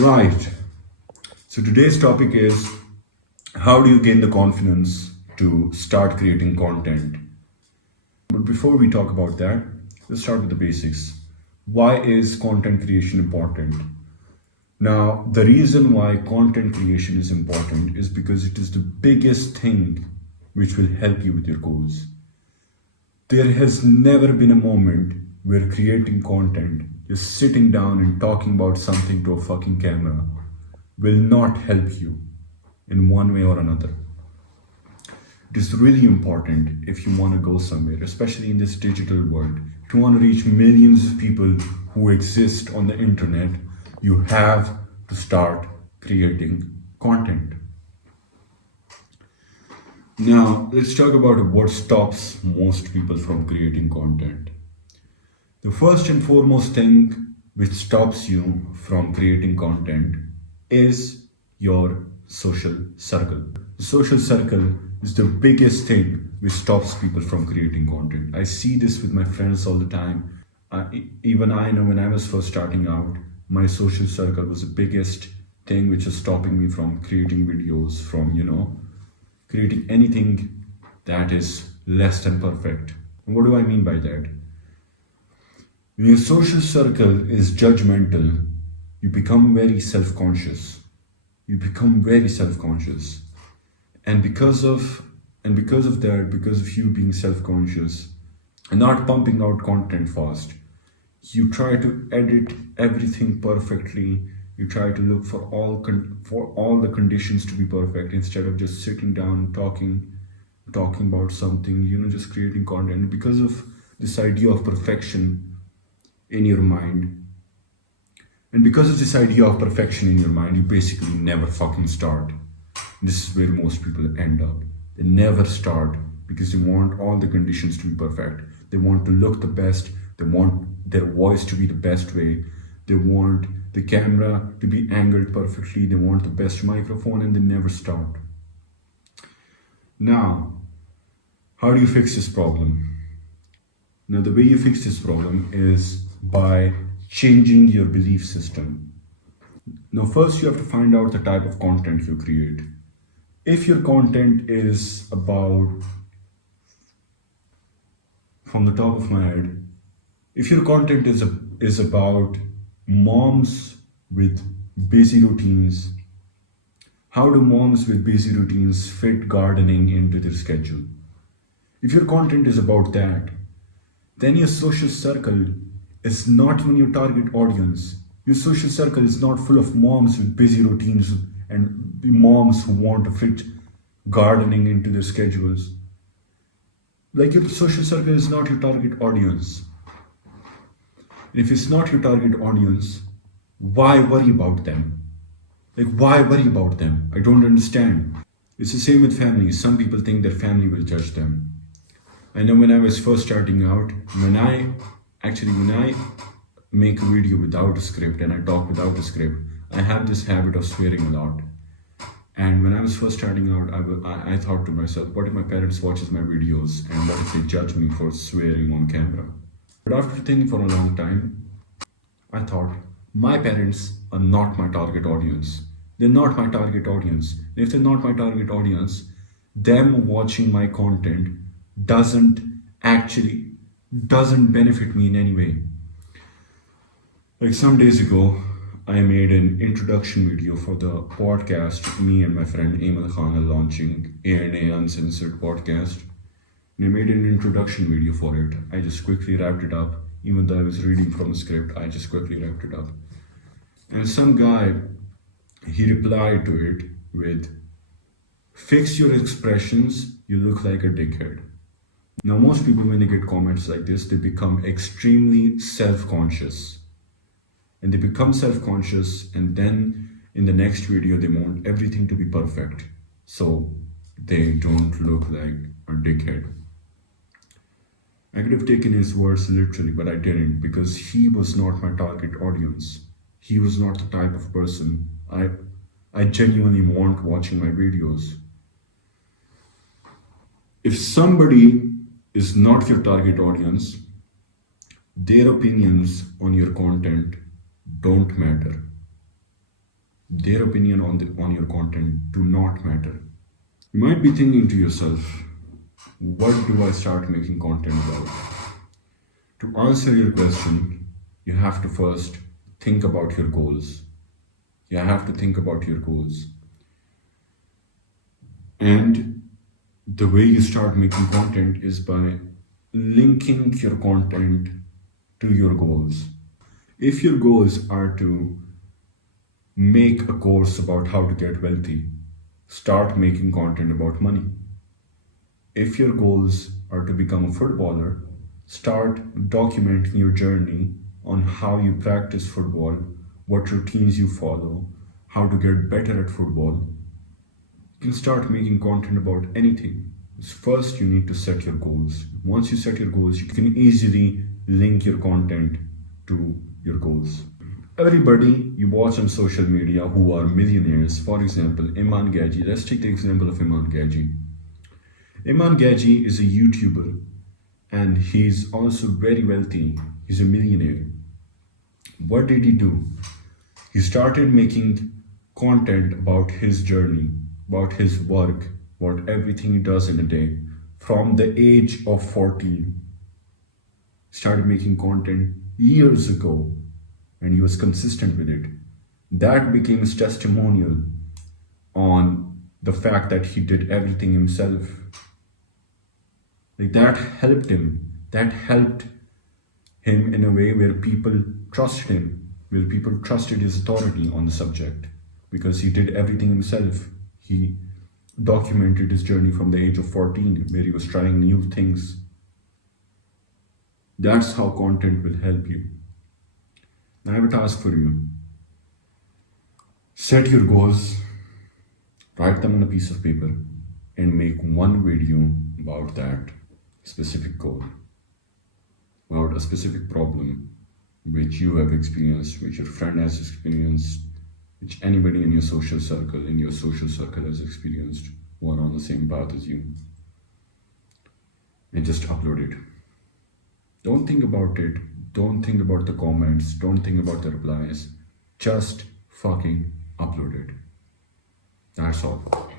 Right. So today's topic is how do you gain the confidence to start creating content? But before we talk about that, let's start with the basics. Why is content creation important? Now, the reason why content creation is important is because it is the biggest thing which will help you with your goals. There has never been a moment where creating content, just sitting down and talking about something to a fucking camera, will not help you in one way or another. It is really important if you want to go somewhere, especially in this digital world. If you want to reach millions of people who exist on the internet, you have to start creating content. Now, let's talk about what stops most people from creating content. The first and foremost thing which stops you from creating content is your social circle. The social circle is the biggest thing which stops people from creating content. I see this with my friends all the time. Even I know when I was first starting out, my social circle was the biggest thing which was stopping me from creating videos, from, creating anything that is less than perfect. And what do I mean by that? When your social circle is judgmental, you become very self-conscious. You become very self-conscious. And because of that, because of you being self-conscious and not pumping out content fast, you try to edit everything perfectly. You try to look for all the conditions to be perfect instead of just sitting down and talking about something, just creating content. Because of this idea of perfection in your mind, and because of this idea of perfection in your mind, you basically never fucking start. This is where most people end up. They never start because they want all the conditions to be perfect. They want to look the best. They want their voice to be the best way. They want the camera to be angled perfectly. They want the best microphone, and they never start. Now, how do you fix this problem? Now, the way you fix this problem is by changing your belief system. Now, first you have to find out the type of content you create. If your content is about, from the top of my head, if your content is about moms with busy routines, how do moms with busy routines fit gardening into their schedule? If your content is about that, then your social circle is not even your target audience. Your social circle is not full of moms with busy routines and moms who want to fit gardening into their schedules. Like, your social circle is not your target audience. If it's not your target audience, why worry about them? Why worry about them? I don't understand. It's the same with families. Some people think their family will judge them. I know when I was first starting out, when I make a video without a script and I talk without a script, I have this habit of swearing a lot. And when I was first starting out, I thought to myself, what if my parents watches my videos and what if they judge me for swearing on camera? But after thinking for a long time, I thought, my parents are not my target audience. They're not my target audience. If they're not my target audience, them watching my content doesn't benefit me in any way. Like, some days ago, I made an introduction video for the podcast me and my friend Amal Khan are launching ANA Uncensored podcast. And I made an introduction video for it. I just quickly wrapped it up. Even though I was reading from the script, I just quickly wrapped it up. And some guy, he replied to it with, "Fix your expressions, you look like a dickhead." Now, most people, when they get comments like this, they become extremely self-conscious. And they become self-conscious, and then in the next video, they want everything to be perfect, so they don't look like a dickhead. I could have taken his words literally, but I didn't, because he was not my target audience. He was not the type of person I genuinely want watching my videos. If somebody is not your target audience, their opinions on your content don't matter. their opinion on your content do not matter. You might be thinking to yourself, what do I start making content about? To answer your question, you have to first think about your goals. You have to think about your goals. And the way you start making content is by linking your content to your goals. If your goals are to make a course about how to get wealthy, start making content about money. If your goals are to become a footballer, start documenting your journey on how you practice football, what routines you follow, how to get better at football. You can start making content about anything. First, you need to set your goals. Once you set your goals, you can easily link your content to your goals. Everybody you watch on social media who are millionaires, for example, Iman Gaji. Let's take the example of Iman Gaji. Iman Gaji is a YouTuber and he's also very wealthy. He's a millionaire. What did he do? He started making content about his journey, about his work, about everything he does in a day from the age of 14. Started making content years ago and he was consistent with it. That became his testimonial on the fact that he did everything himself. Like that helped him. That helped him in a way where people trusted him, where people trusted his authority on the subject because he did everything himself. He documented his journey from the age of 14 where he was trying new things. That's how content will help you. I have a task for you. Set your goals, write them on a piece of paper, and make one video about that specific goal, about a specific problem which you have experienced, which your friend has experienced, which anybody in your social circle, has experienced, who are on the same path as you. And just upload it. Don't think about it. Don't think about the comments. Don't think about the replies. Just fucking upload it. That's all.